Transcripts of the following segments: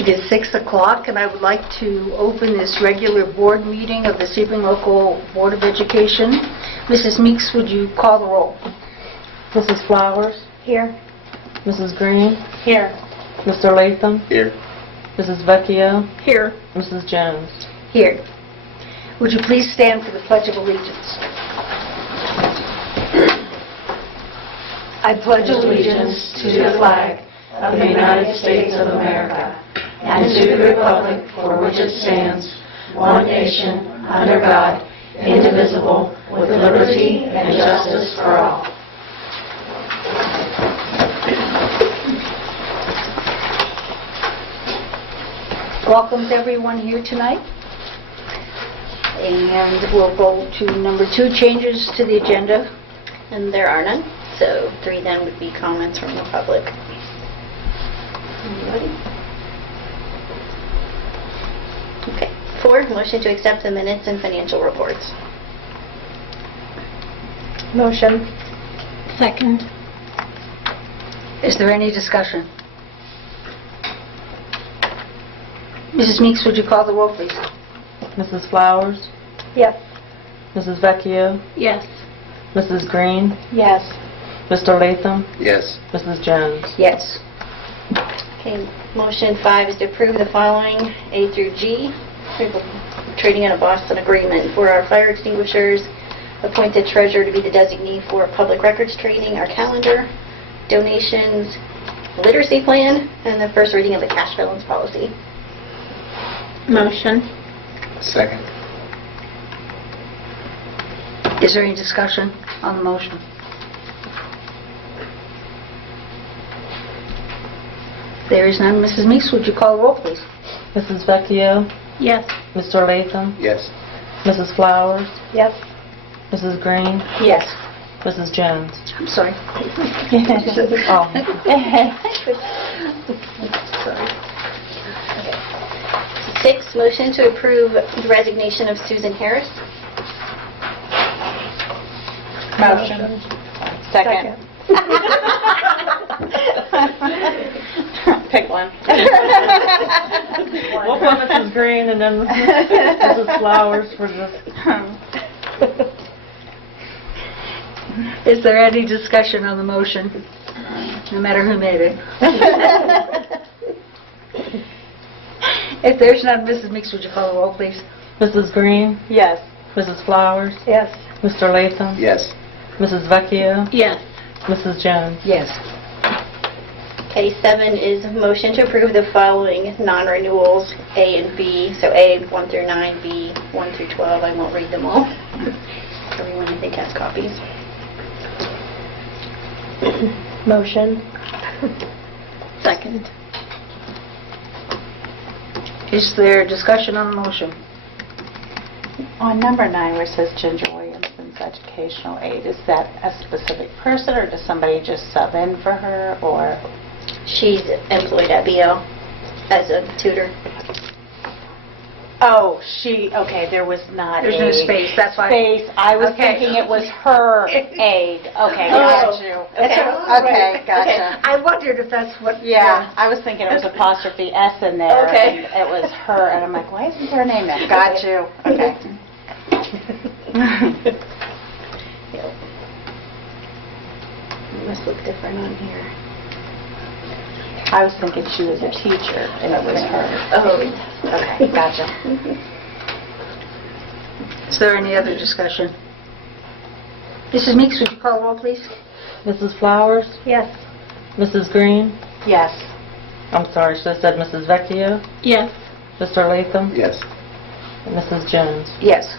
It is 6 o'clock, and I would like to open this regular board meeting of the Sebring Local Board of Education. Mrs. Meeks, would you call the roll? Mrs. Flowers? Here. Mrs. Green? Here. Mr. Latham? Here. Mrs. Vecchio? Here. Mrs. Jones? Here. Would you please stand for the Pledge of Allegiance? I pledge allegiance to the flag of the United States of America and to the republic for which it stands, one nation, under God, indivisible, with liberty and justice for all. Welcome to everyone here tonight. And we'll go to number 2, changes to the agenda. And there are none. So 3 then would be comments from the public. Anybody? Okay. 4, motion to accept the minutes and financial reports. Motion. Second. Is there any discussion? Mrs. Meeks, would you call the roll, please? Mrs. Flowers? Yes. Mrs. Vecchio? Yes. Mrs. Green? Yes. Mr. Latham? Yes. Mrs. Jones? Yes. Okay. Motion 5 is to approve the following A through G. Trading in a Boston agreement for our fire extinguishers, appointed treasurer to be the designee for public records training, our calendar, donations, literacy plan, and the first reading of the cash balance policy. Motion. Second. Is there any discussion on the motion? There is none. Mrs. Meeks, would you call the roll, please? Mrs. Vecchio? Yes. Mr. Latham? Yes. Mrs. Flowers? Yes. Mrs. Green? Yes. Mrs. Jones? I'm sorry. Oh. Sorry. 6, motion to approve the resignation of Susan Harris. Motion. Second. Pick one. We'll put Mrs. Green and then Mrs. Flowers for this. Is there any discussion on the motion? No matter who made it. If there's none, Mrs. Meeks, would you call the roll, please? Mrs. Green? Yes. Mrs. Flowers? Yes. Mr. Latham? Yes. Mrs. Vecchio? Yes. Mrs. Jones? Yes. Okay, 7 is motion to approve the following non-renewals, A and B. So A, 1 through 9, B, 1 through 12. I won't read them all. Everyone, I think, has copies. Motion. Second. Is there discussion on the motion? On number 9, where it says Ginger Williamson's educational aid, is that a specific person, or does somebody just sub in for her, or? She's employed at BL as a tutor. Oh, okay, there was not There's no space, that's why. Space, I was Okay. thinking it was her aid. Okay, got you. Okay. Okay, gotcha. I wondered if that's what... Yeah, I was thinking it was apostrophe S in there, Okay. and it was her, and I'm like, why isn't her name there? Got you, okay. Yep. It must look different on here. I was thinking she was a teacher, and it was her. Oh, Okay, gotcha. Is there any other discussion? Mrs. Meeks, would you call the roll, please? Mrs. Flowers? Yes. Mrs. Green? Yes. I'm sorry, should have said Mrs. Vecchio? Yes. Mr. Latham? Yes. And Mrs. Jones? Yes.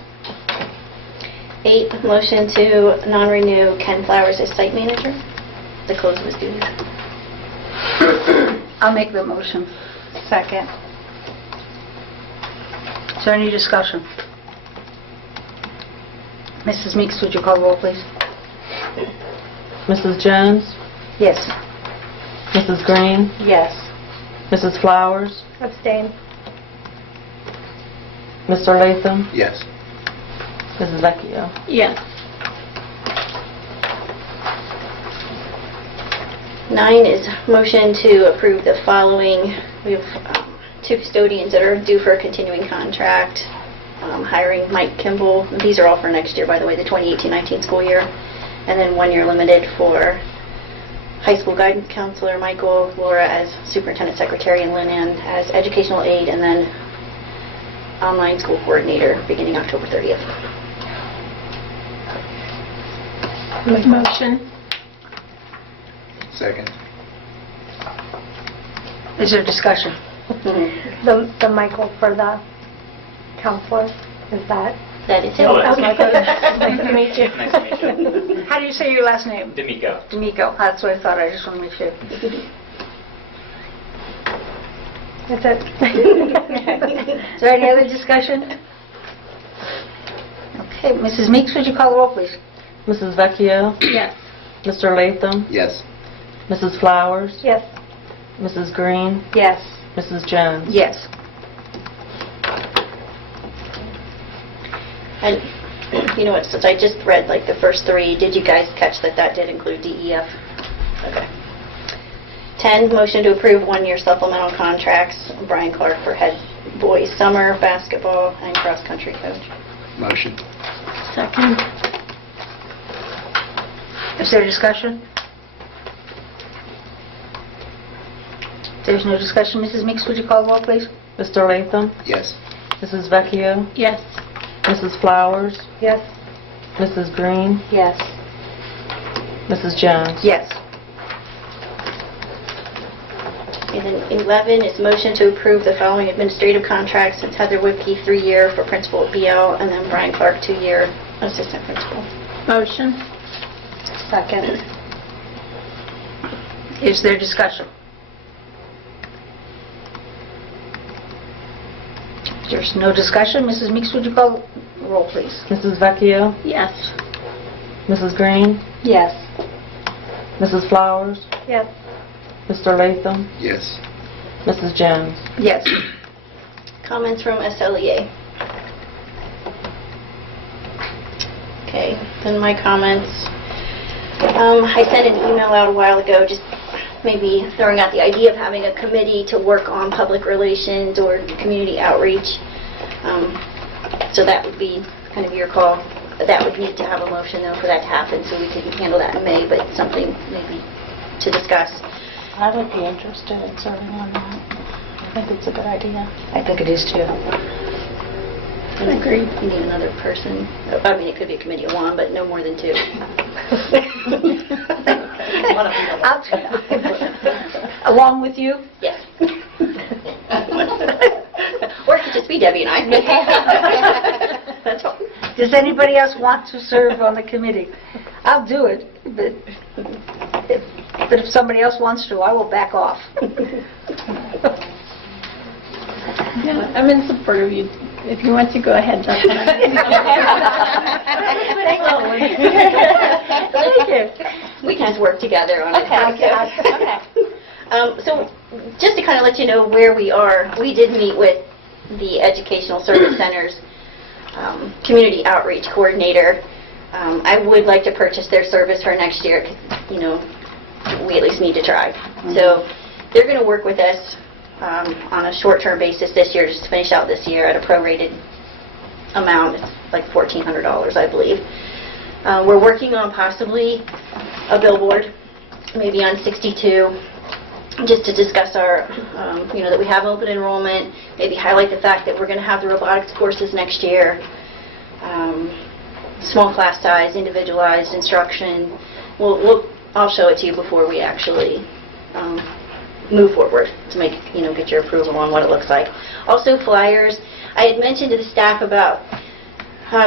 8, motion to non-renew Ken Flowers as site manager, the close of his duties. I'll make the motion. Second. Is there any discussion? Mrs. Meeks, would you call the roll, please? Mrs. Jones? Yes. Mrs. Green? Yes. Mrs. Flowers? Abstain. Mr. Latham? Yes. Mrs. Vecchio? Yes. 9 is motion to approve the following. We have 2 custodians that are due for a continuing contract, hiring Mike Kimball. These are all for next year, by the way, the 2018-19 school year. And then 1 year limited for high school guidance counselor Michael, Laura as superintendent secretary, and Lynn Ann as educational aide, and then online school coordinator beginning October 30th. Motion. Second. Is there discussion? The Michael for the counselor, is that? That is it. Oh, that's Nice to meet you. Nice to meet you. How do you say your last name? D'Amico. D'Amico. That's what I thought. I just want to make sure. That's it. Is there any other discussion? Okay, Mrs. Meeks, would you call the roll, please? Mrs. Vecchio? Yes. Mr. Latham? Yes. Mrs. Flowers? Yes. Mrs. Green? Yes. Mrs. Jones? Yes. And you know what, since I just read like the first 3, did you guys catch that that did include DEF? Okay. 10, motion to approve 1-year supplemental contracts, Brian Clark for head boys summer basketball and cross-country coach. Motion. Second. Is there discussion? If there's no discussion, Mrs. Meeks, would you call the roll, please? Mr. Latham? Yes. Mrs. Vecchio? Yes. Mrs. Flowers? Yes. Mrs. Green? Yes. Mrs. Jones? Yes. And then 11 is motion to approve the following administrative contracts. It's Heather Whipke, 3-year for principal at BL, and then Brian Clark, 2-year assistant principal. Motion. Second. Is there discussion? If there's no discussion, Mrs. Meeks, would you call the roll, please? Mrs. Vecchio? Yes. Mrs. Green? Yes. Mrs. Flowers? Yes. Mr. Latham? Yes. Mrs. Jones? Yes. Comments from SLEA. Okay, then my comments. I sent an email out a while ago just maybe throwing out the idea of having a committee to work on public relations or community outreach. So that would be kind of your call. That would need to have a motion though for that to happen, so we could handle that in May, but something maybe to discuss. I would be interested in serving on that. I think it's a good idea. I think it is too. I agree. You need another person. I mean, it could be a committee of 1, but no more than 2. Along with you? Yes. Or it could just be Debbie and I. That's all. Does anybody else want to serve on the committee? I'll do it, but if somebody else wants to, I will back off. Yeah, I'm in support of you. If you want to go ahead, that's fine. Thank you. We can just work together on it. Okay. So just to kind of let you know where we are, we did meet with the Educational Service Center's Community Outreach Coordinator. I would like to purchase their service for next year, 'cause, you know, we at least need to try. So they're going to work with us on a short-term basis this year, just to finish out this year at a prorated amount. It's like $1,400, I believe. We're working on possibly a billboard, maybe on 62, just to discuss our, that we have open enrollment, maybe highlight the fact that we're going to have the robotics courses next year, small class size, individualized instruction. I'll show it to you before we actually move forward to make, get your approval on what it looks like. Also flyers. I had mentioned to the staff about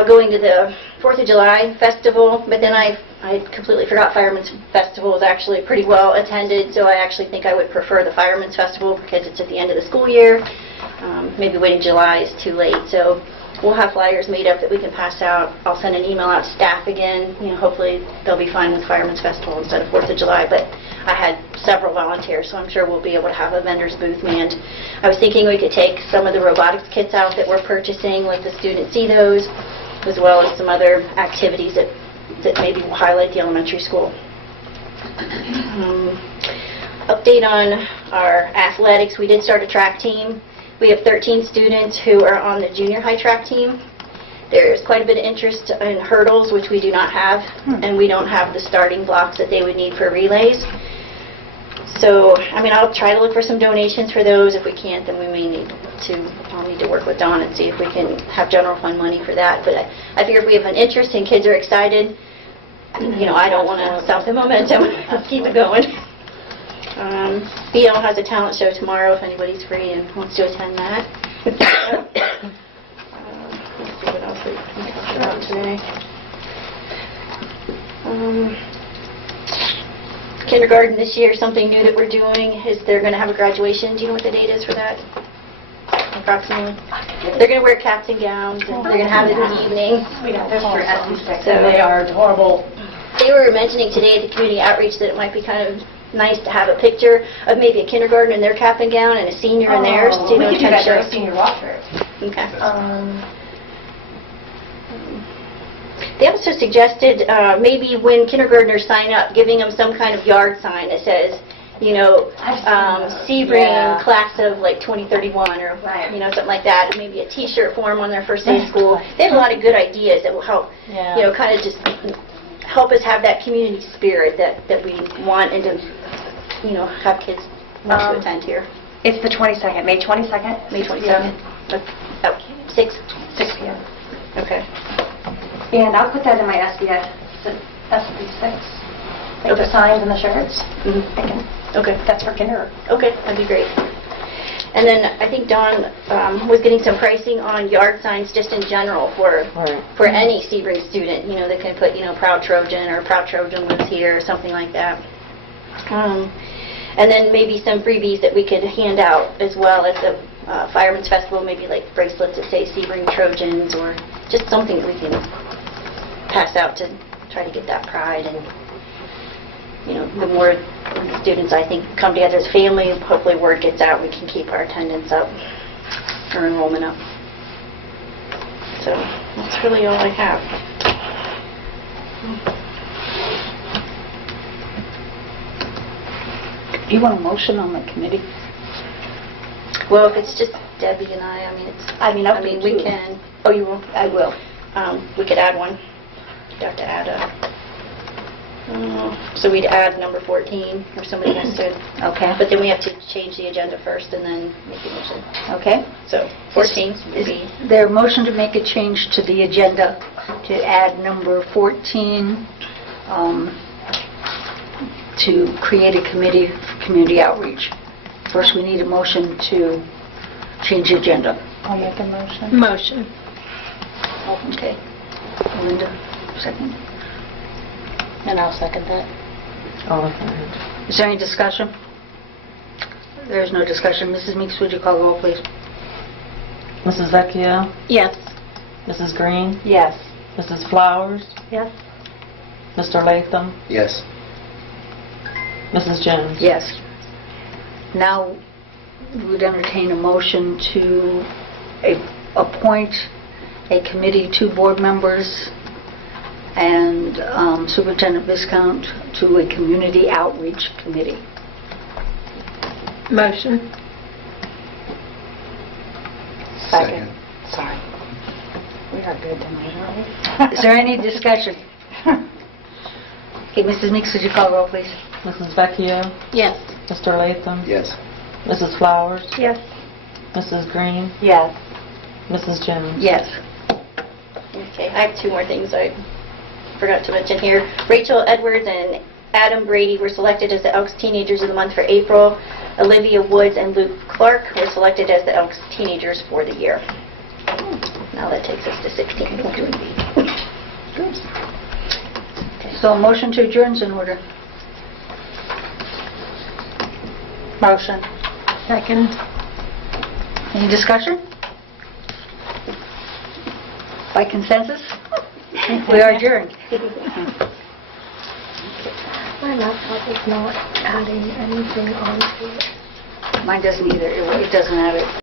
going to the 4th of July festival, but then I completely forgot Fireman's Festival is actually pretty well attended, so I actually think I would prefer the Fireman's Festival because it's at the end of the school year. Maybe waiting July is too late, so we'll have flyers made up that we can pass out. I'll send an email out to staff again. Hopefully they'll be fine with Fireman's Festival instead of 4th of July, but I had several volunteers, so I'm sure we'll be able to have a vendor's booth manned. I was thinking we could take some of the robotics kits out that we're purchasing, let the students see those, as well as some other activities that maybe will highlight the elementary school. Update on our athletics. We did start a track team. We have 13 students who are on the junior high track team. There's quite a bit of interest in hurdles, which we do not have, and we don't have the starting blocks that they would need for relays. So, I mean, I'll try to look for some donations for those. If we can't, then we may I'll need to work with Dawn and see if we can have general fund money for that. But I figure if we have an interest and kids are excited, you know, I don't want to stop the momentum. Let's keep it going. BL has a talent show tomorrow if anybody's free and wants to attend that. Let's see what else we can talk about today. Kindergarten this year, something new that we're doing is they're going to have a graduation. Do you know what the date is for that? Approximately. They're going to wear caps and gowns, and they're going to have it in the evening. So They are adorable. they were mentioning today at the community outreach that it might be kind of nice to have a picture of maybe a kindergarten in their cap and gown and a senior in theirs. We could do kind that of during show. senior walkthrough. Okay. They also suggested maybe when kindergartners sign up, giving them some kind of yard sign that says, you know, Sebring Yeah. class of like 2031 or, Right. you know, something like that. Maybe a T-shirt for them on their first day of school. They have a lot of good ideas that will help, Yeah. you know, kind of just help us have that community spirit that we want and to, you know, have kids want to attend here. It's the 22nd, May 22nd? May 22nd. Oh, 6? 6 p.m. Okay. And I'll put that in my SBS, SB6. Like the signs and the shirts. Okay. That's for kinder. Okay, that'd be great. And then I think Dawn was getting some pricing on yard signs just in general for any Sebring student, you know, that can put, you know, Proud Trojan or Proud Trojan lives here or something like that. And then maybe some freebies that we could hand out as well at the Fireman's Festival, maybe like bracelets that say Sebring Trojans or just something that we can pass out to try to get that pride. And, you know, the more students, I think, come together as family, hopefully word gets out, we can keep our attendance up, our enrollment up. So that's really all I have. Do you want a motion on the committee? Well, if it's just Debbie and I mean, it's... I'll do we two. can... Oh, you will? I will. We could add one. You'd have to add a... so we'd add number 14, or somebody has to... Okay. But then we have to change the agenda first and then make a motion. Okay. So 14 would be... Is there a motion to make a change to the agenda to add number 14 to create a committee for community outreach? First, we need a motion to change the agenda. I'll make a motion. Motion. Okay. Linda, second. And I'll second that. Is there any discussion? There is no discussion. Mrs. Meeks, would you call the roll, please? Mrs. Vecchio, Yes. Mrs. Green, Yes. Mrs. Flowers, Yes? Mr. Latham, Yes. Mrs. Jones. Yes. Now, we would entertain a motion to appoint a committee, 2 board members, and Superintendent Viscount to a community outreach committee. Motion. Second. Sorry. We are good tonight, aren't we? Is there any discussion? Okay, Mrs. Meeks, would you call the roll, please? Mrs. Vecchio, Yes. Mr. Latham, Yes. Mrs. Flowers, Yes. Mrs. Green, Yes. Mrs. Jones. Yes. Okay, I have 2 more things I forgot to mention here. Rachel Edwards and Adam Brady were selected as the Elks Teenagers of the Month for April. Olivia Woods and Luke Clark were selected as the Elks Teenagers for the year. Now that takes us to 16. So a motion to adjourn is in order. Motion. Second. Any discussion? By consensus? We are adjourned. My laptop is not adding anything onto it. Mine doesn't either. It doesn't have it.